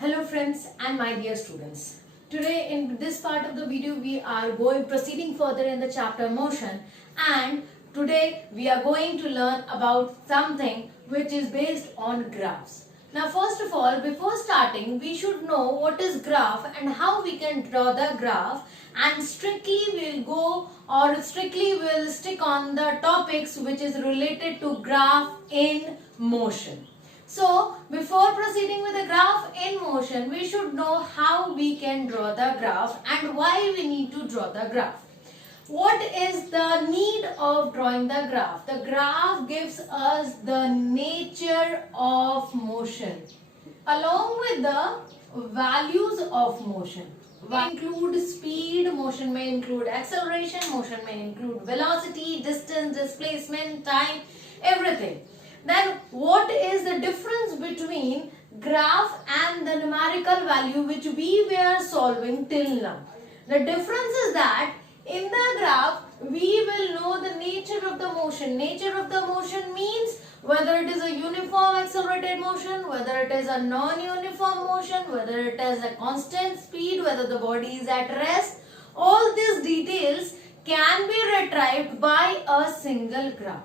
Hello friends and my dear students. Today in this part of the video we are proceeding further in the chapter motion, and today we are going to learn about something which is based on graphs. Now first of all, before starting we should know what is graph and how we can draw the graph, and strictly we'll stick on the topics which is related to graph in motion. So, before proceeding with the graph in motion, we should know how we can draw the graph and why we need to draw the graph. What is the need of drawing the graph? The graph gives us the nature of motion along with the values of motion. May include speed, motion may include acceleration, motion may include velocity, distance, displacement, time, everything. Then what is the difference between graph and the numerical value which we were solving till now? The difference is that in the graph we will know the nature of the motion. Nature of the motion means whether it is a uniform accelerated motion, whether it is a non-uniform motion, whether it is a constant speed, whether the body is at rest. All these details can be retrieved by a single graph.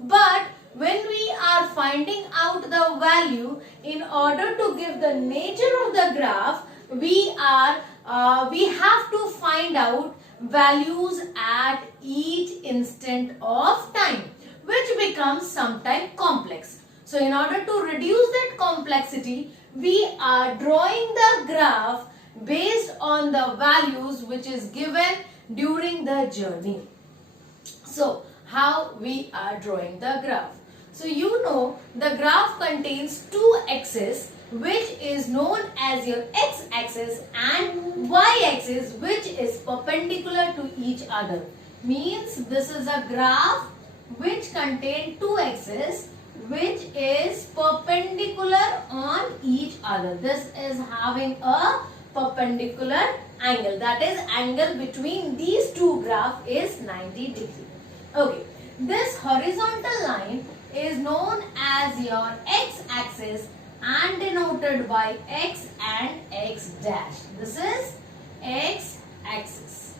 But when we are finding out the value, in order to give the nature of the graph, we have to find out values at each instant of time, which becomes sometimes complex. So in order to reduce that complexity, we are drawing the graph based on the values which is given during the journey. So how we are drawing the graph? So you know the graph contains two axes, which is known as your x-axis and y-axis, which is perpendicular to each other. Means this is a graph which contains two axes which is perpendicular on each other. This is having a perpendicular angle, that is angle between these two graphs is 90 degrees. Okay, this horizontal line is known as your x-axis and denoted by x and x dash. This is x-axis.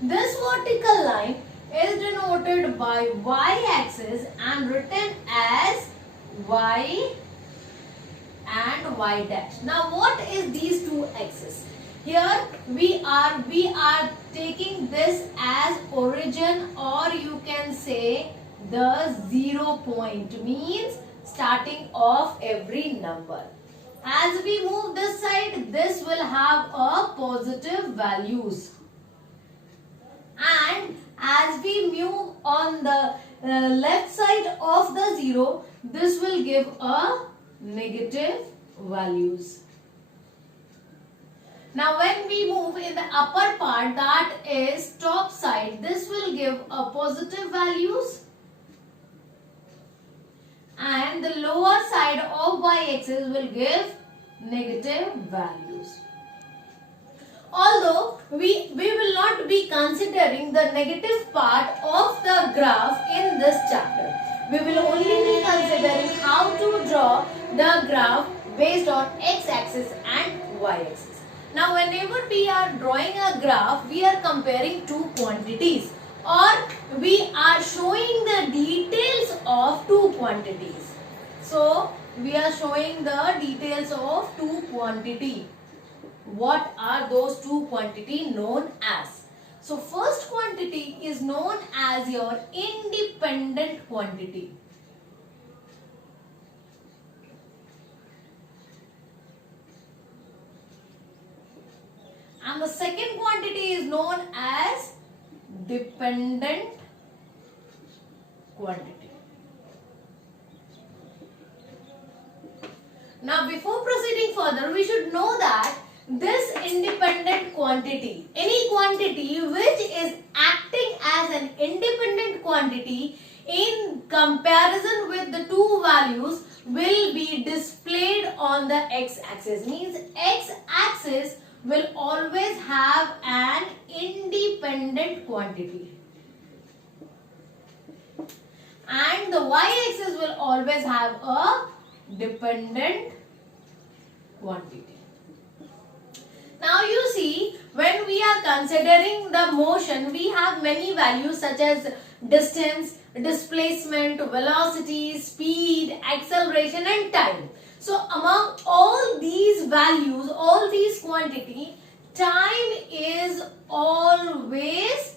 This vertical line is denoted by y-axis and written as y and y dash. Now what is these two axes? Here we are taking this as origin, or you can say the 0 point, means starting off every number. As we move this side, this will have a positive values, and as we move on the left side of the 0, this will give a negative values. Now when we move in the upper part, that is top side, this will give a positive values, and the lower side of y-axis will give negative values. Although we will not be considering the negative part of the graph in this chapter. We will only be considering how to draw the graph based on x-axis and y-axis. Now whenever we are drawing a graph, we are comparing two quantities, or we are showing the details of two quantities. So we are showing the details of two quantity. What are those two quantity known as? So first quantity is known as your independent quantity. And the second quantity is known as dependent quantity. Now before proceeding further, we should know that this independent quantity, any quantity which is acting as an independent quantity in comparison with the two values, will be displayed on the x-axis. Means x-axis will always have an independent quantity, and the y-axis will always have a dependent quantity. Now you see, when we are considering the motion, we have many values such as distance, displacement, velocity, speed, acceleration and time. So among all these values, all these quantity, time is always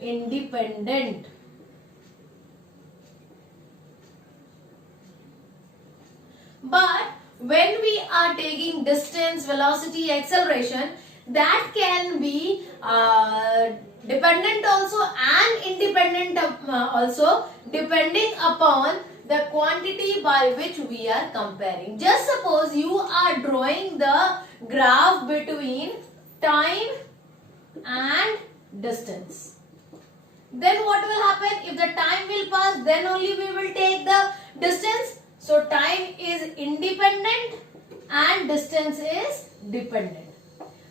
independent. But when we are taking distance, velocity, acceleration, that can be dependent also and independent also, depending upon the quantity by which we are comparing. Just suppose you are drawing the graph between time and distance. Then what will happen? If the time will pass, then only we will take the distance. So time is independent and distance is dependent.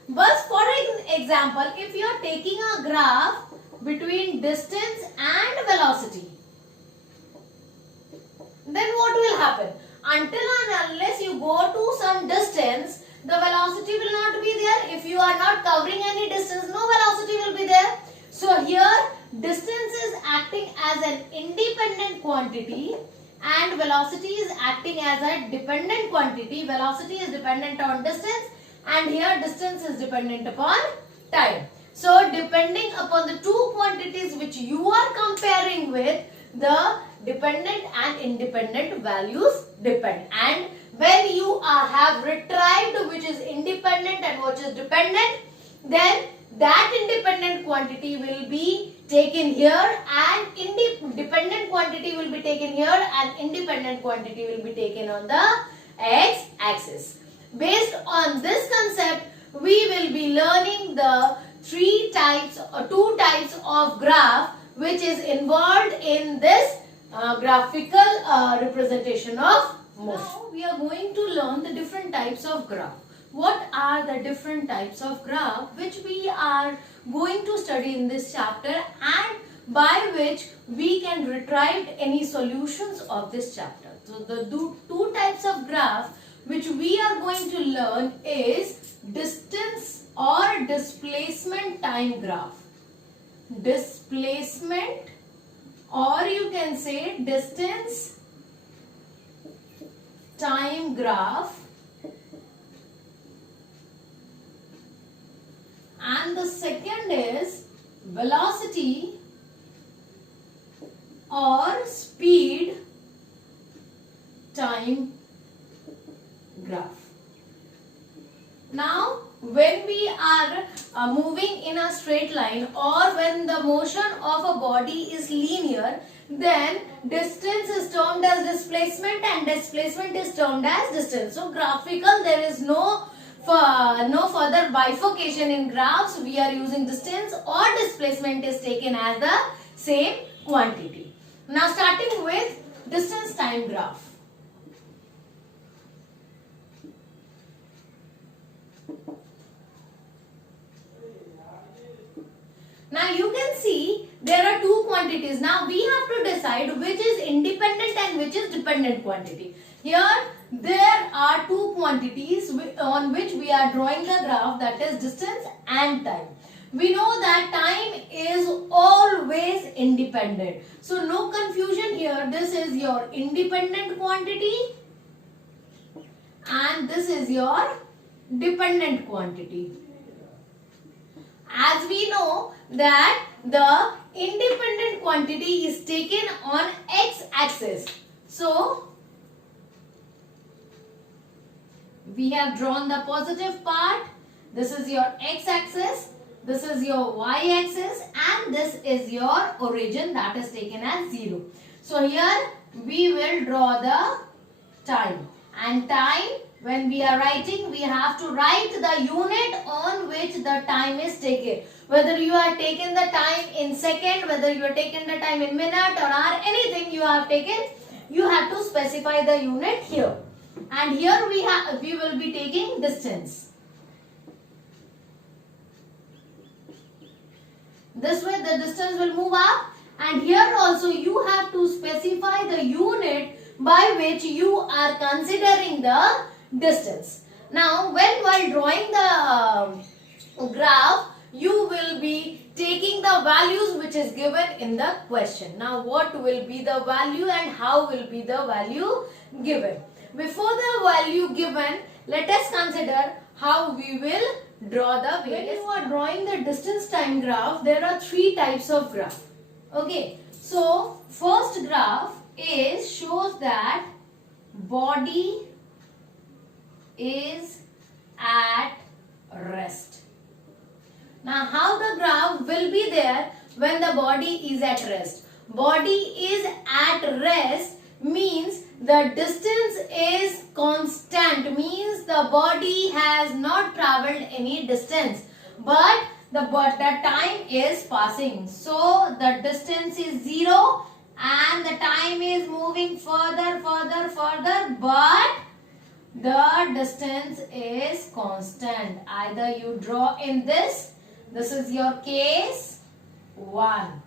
But for example, if you are taking a graph between distance and velocity, then what will happen? Until and unless you go to some distance, the velocity will not be there. If you are not covering any distance, no velocity will be there. So here distance is acting as an independent quantity and velocity is acting as a dependent quantity. Velocity is dependent on distance and here distance is dependent upon time. So depending upon the two quantities which you are comparing with, the dependent and independent values depend. And when you have retrieved which is independent and which is dependent, then that independent quantity will be taken here and dependent quantity will be taken here and independent quantity will be taken on the x-axis. Based on this concept, we will be learning the two types of graph which is involved in this graphical representation of motion. Now we are going to learn the different types of graph. What are the different types of graph which we are going to study in this chapter and by which we can retrieve any solutions of this chapter. So the two types of graph which we are going to learn is distance or displacement time graph. Displacement, or you can say distance time graph, and the second is velocity or speed time graph. Now when we are moving in a straight line or when the motion of a body is linear, then distance is termed as displacement and displacement is termed as distance. So graphical, there is no further bifurcation in graphs. We are using distance or displacement is taken as the same quantity. Now starting with distance time graph. Now you can see there are two quantities. Now we have to decide which is independent and which is dependent quantity. Here there are two quantities on which we are drawing the graph, that is distance and time. We know that time is always independent. So no confusion here. This is your independent quantity and this is your dependent quantity. As we know that the independent quantity is taken on x-axis. So we have drawn the positive part. This is your x-axis, this is your y-axis and this is your origin, that is taken as 0. So here we will draw the time, and time, when we are writing, we have to write the unit on which the time is taken. Whether you are taken the time in second, whether you are taken the time in minute or hour, anything you have taken, you have to specify the unit here. And here we will be taking distance. This way the distance will move up, and here also you have to specify the unit by which you are considering the distance. Now, while drawing the graph, you will be taking the values which is given in the question. Now, what will be the value and how will be the value given? Before the value given, let us consider how we will draw the various. When you are drawing the distance time graph, there are three types of graph. Okay, so first graph shows that body is at rest. Now, how the graph will be there when the body is at rest? Body is at rest means the distance is constant, means the body has not traveled any distance, but the time is passing. So, the distance is 0 and the time is moving further, but the distance is constant. Either you draw in this is your case 1,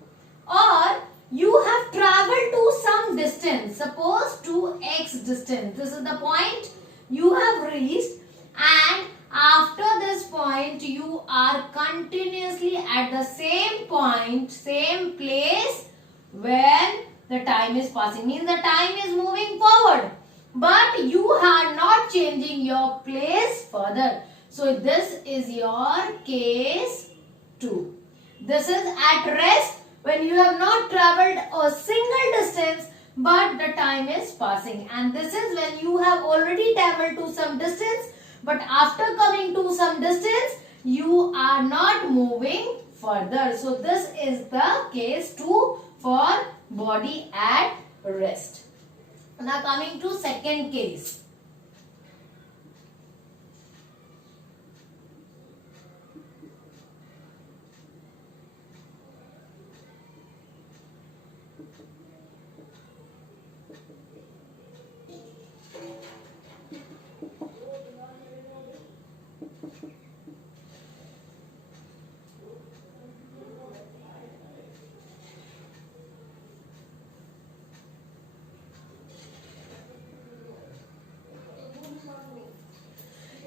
or you have traveled to some distance, suppose to x distance. This is the point you have reached, and after this point you are continuously at the same point, same place when the time is passing, means the time is moving forward, but you are not changing your place further. So this is your case 2. This is at rest when you have not traveled a single distance but the time is passing, and this is when you have already traveled to some distance, but after coming to some distance you are not moving further. So this is the case 2 for body at rest. Now coming to second case.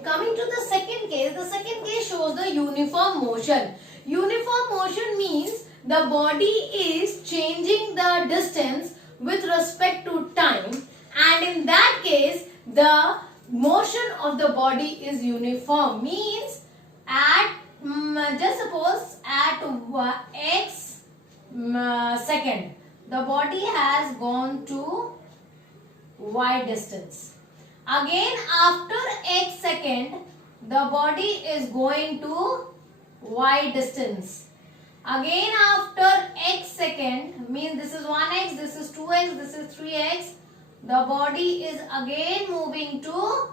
Coming to the second case shows the uniform motion. Uniform motion means the body is changing the distance with respect to time, and in that case the motion of the body is uniform, means at just suppose at x second the body has gone to y distance. Again after x second the body is going to y distance. Again after x second, means this is 1x, this is 2x, this is 3x, the body is again moving to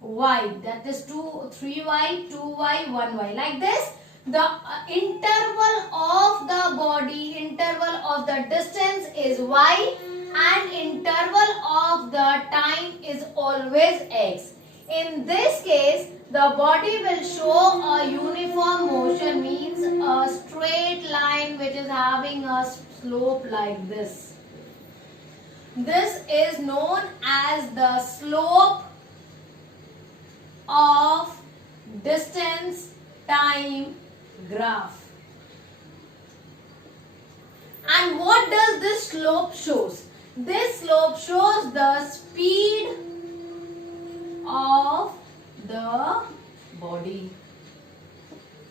y, that is 3y, 2y, 1y. Like this, the interval of the body, interval of the distance is y, and interval of the time is always x. In this case, the body will show a uniform motion, means a straight line which is having a slope like this. This is known as the slope of distance time graph. And what does this slope shows? This slope shows the speed of the body.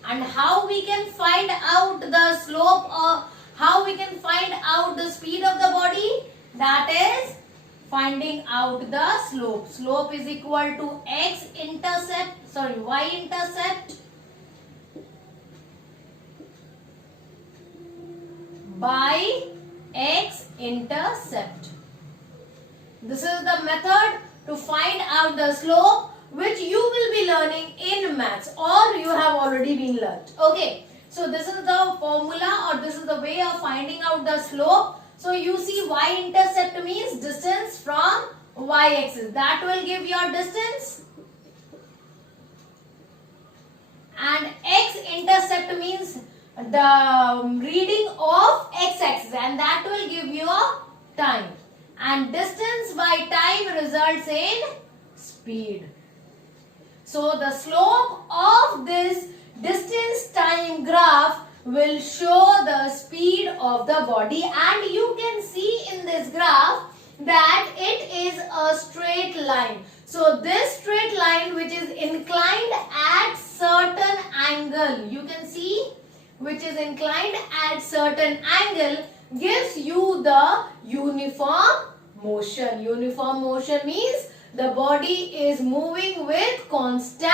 And how we can find out the slope, or how we can find out the speed of the body? That is finding out the slope. Slope is equal to y intercept by x intercept. This is the method to find out the slope, which you will be learning in maths, or you have already been learnt. Okay, so this is the formula, or this is the way of finding out the slope. So you see, y intercept means distance from y axis, that will give your distance, and x intercept means the reading of x axis, and that will give you time, and distance by time results in speed. So the slope of this distance time graph will show the speed of the body, and you can see in this graph that it is a straight line. So this straight line which is inclined at certain angle, you can see, which is inclined at certain angle, gives you the uniform motion. Uniform motion means the body is moving with constant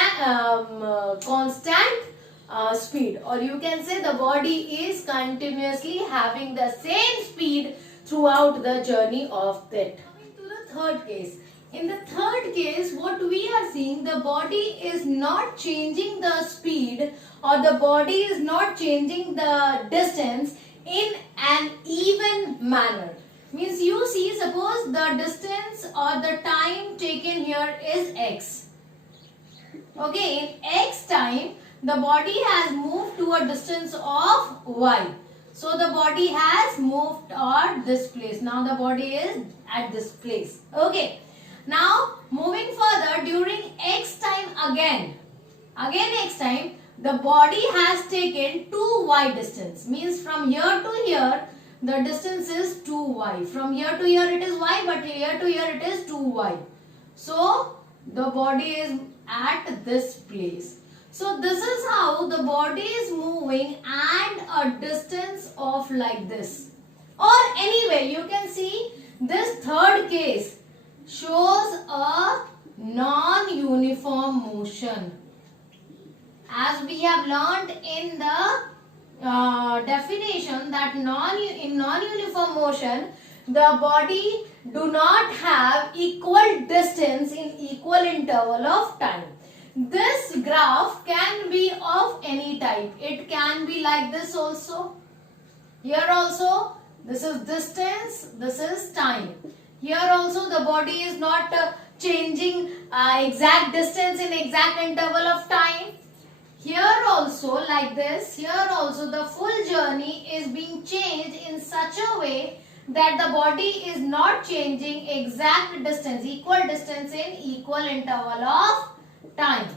speed, or you can say the body is continuously having the same speed throughout the journey of it. Coming to the third case. In the third case, what we are seeing, the body is not changing the speed, or the body is not changing the distance in an even manner. Means you see, suppose the distance or the time taken here is x. Okay, in x time, the body has moved to a distance of y. So the body has moved at this place. Now the body is at this place. Okay. Now moving further, during x time again x time, the body has taken 2y distance. Means from here to here, the distance is 2y. From here to here it is y, but here to here it is 2y. So the body is at this place. So this is how the body is moving at a distance of like this. Or anyway, you can see this third case shows a non-uniform motion. As we have learned in the definition that in non-uniform motion, the body do not have equal distance in equal interval of time. This graph can be of any type. It can be like this also. Here also, this is distance, this is time. Here also the body is not changing exact distance in exact interval of time. Here also like this, here also the full journey is being changed in such a way that the body is not changing exact distance, equal distance in equal interval of time.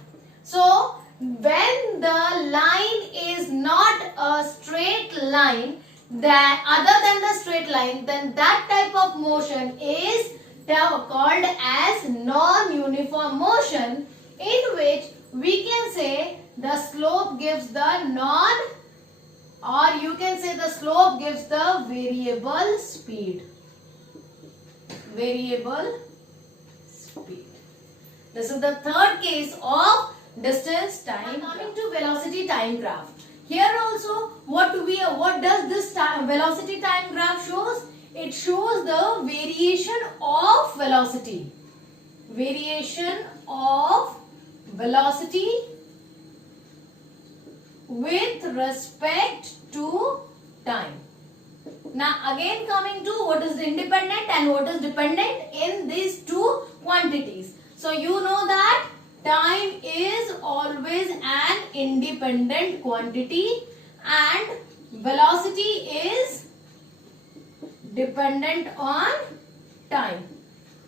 So when the line is not a straight line, that other than the straight line, then that type of motion is called as non-uniform motion, in which we can say the slope gives the or you can say the slope gives the variable speed. Variable speed. This is the third case of distance time. Coming to velocity time graph. Here also, what does this velocity time graph shows? It shows the variation of velocity. Variation of velocity with respect to time. Now again coming to what is independent and what is dependent in these two quantities. So you know that time is always an independent quantity and velocity is dependent on time.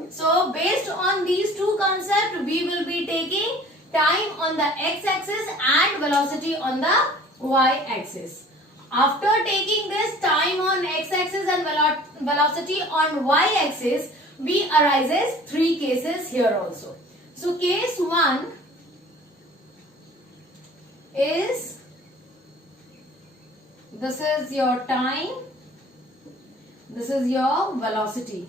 So based on these two concepts, we will be taking time on the x-axis and velocity on the y-axis. After taking this time on x-axis and velocity on y-axis, we arises three cases here also. So case 1 is, this is your time, this is your velocity.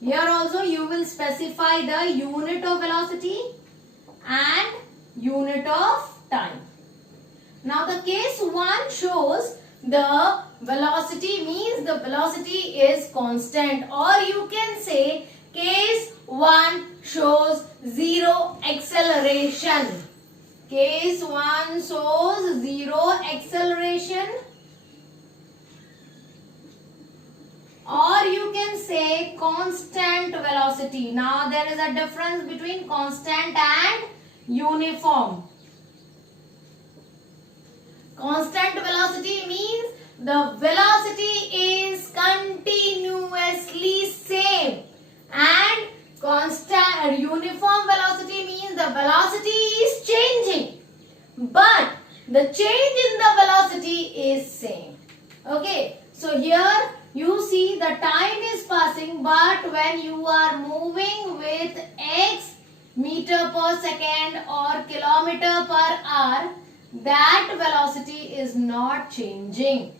Here also you will specify the unit of velocity and unit of time. Now the case 1 shows the velocity, means the velocity is constant, or you can say case 1 shows zero acceleration. Case 1 shows zero acceleration, or you can say constant velocity. Now there is a difference between constant and uniform. Constant velocity means the velocity is continuously same, and Constant or uniform velocity means the velocity is changing, but the change in the velocity is same. Okay, so here you see the time is passing, but when you are moving with x meter per second or kilometer per hour, that velocity is not changing.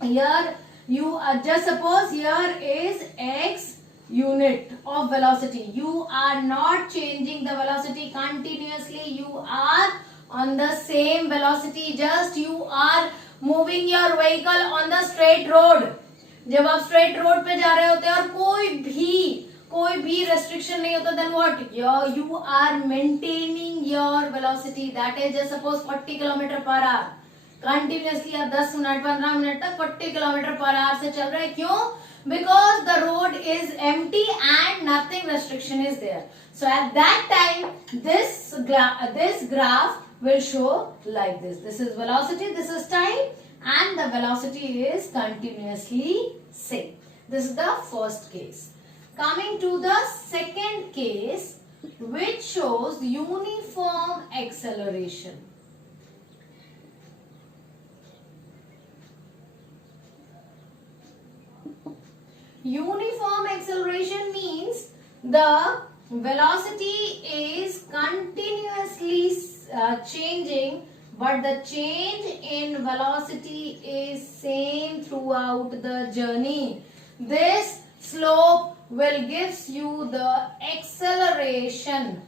Here you just suppose here is x unit of velocity. You are not changing the velocity continuously. You are on the same velocity. Just you are moving your vehicle on the straight road. जब आप straight road पे जा रहे होते हैं और कोई भी restriction नहीं होता, then what? You are maintaining your velocity. That is just suppose 40 km per hour. Continuously आप 10 मिनट 15 मिनट तक 40 km per hour से चल रहे हैं. क्यों? Because the road is empty and nothing restriction is there. So at that time, this graph will show like this. This is velocity, this is time, and the velocity is continuously same. This is the first case. Coming to the second case, which shows uniform acceleration. Uniform acceleration means the velocity is continuously changing, but the change in velocity is same throughout the journey. This slope will gives you the acceleration.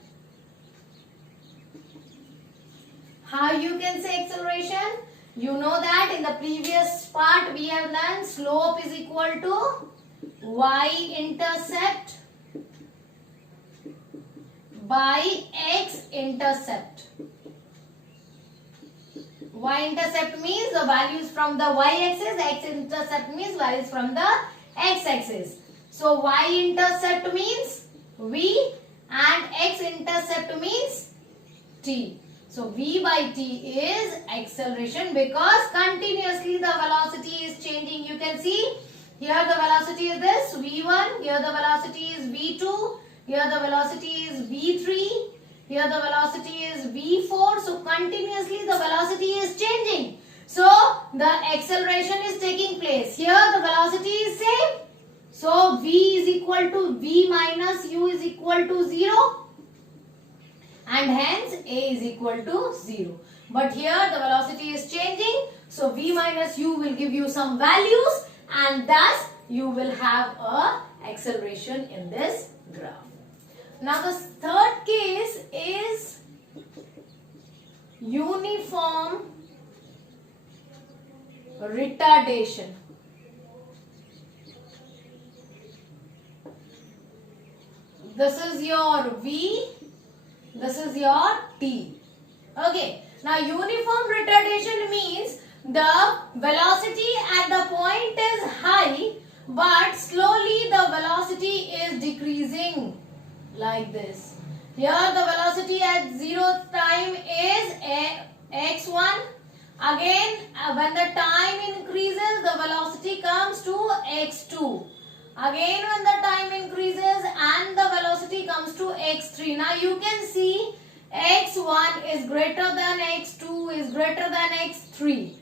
How you can say acceleration? You know that in the previous part we have learned slope is equal to y-intercept by x-intercept. Y-intercept means the values from the y-axis, x-intercept means values from the x-axis. So y-intercept means v and x-intercept means t. So v by t is acceleration because continuously the velocity is changing. You can see here the velocity is this v1, here the velocity is v2, here the velocity is v3, here the velocity is v4. So continuously the velocity is changing. So the acceleration is taking place. Here the velocity is same. So v is equal to v minus u is equal to 0. And hence a is equal to 0. But here the velocity is changing. So v minus u will give you some values and thus you will have a acceleration in this graph. Now the third case is uniform retardation. This is your v, this is your t. Okay. Now uniform retardation means the velocity at the point is high, but slowly the velocity is decreasing like this. Here the velocity at 0 time is x1. Again, when the time increases, the velocity comes to x2. Again, when the time increases and the velocity comes to x3. Now you can see x1 is greater than x2 is greater than x3.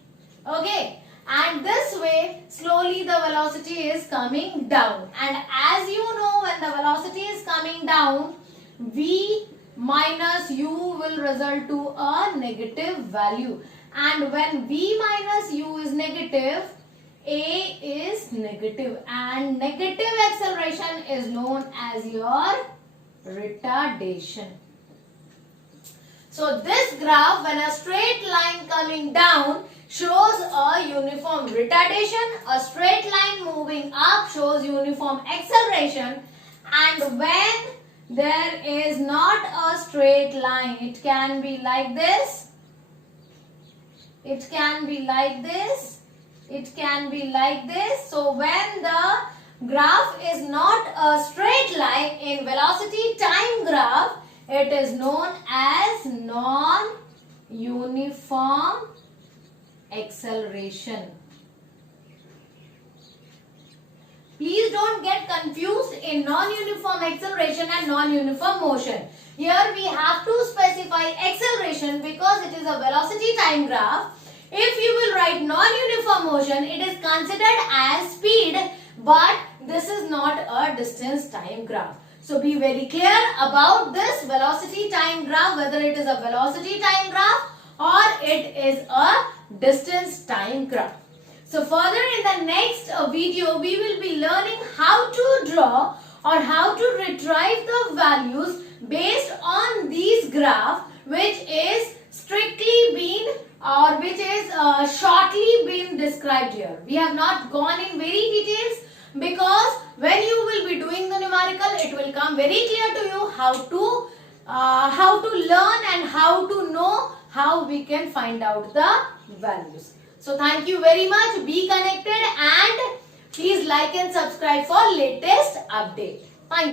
Okay, and this way slowly the velocity is coming down, and as you know, when the velocity is coming down, v minus u will result to a negative value, and when v minus u is negative, a is negative, and negative acceleration is known as your retardation. So this graph, when a straight line coming down shows a uniform retardation, a straight line moving up shows uniform acceleration, and when there is not a straight line, it can be like this, it can be like this, it can be like this. So when the graph is not a straight line in velocity time graph, it is known as non-uniform acceleration. Please don't get confused in non-uniform acceleration and non-uniform motion. Here we have to specify acceleration because it is a velocity time graph. If you will write non-uniform motion, it is considered as speed, but this is not a distance time graph. So be very clear about this velocity time graph, whether it is a velocity time graph or it is a distance time graph. So further in the next video, we will be learning how to draw or how to retrieve the values based on these graphs, which is strictly been or which is shortly been described here. We have not gone in very details because when you will be doing the numerical, it will come very clear to you how to learn and how to know how we can find out the values. So thank you very much. Be connected and please like and subscribe for latest update.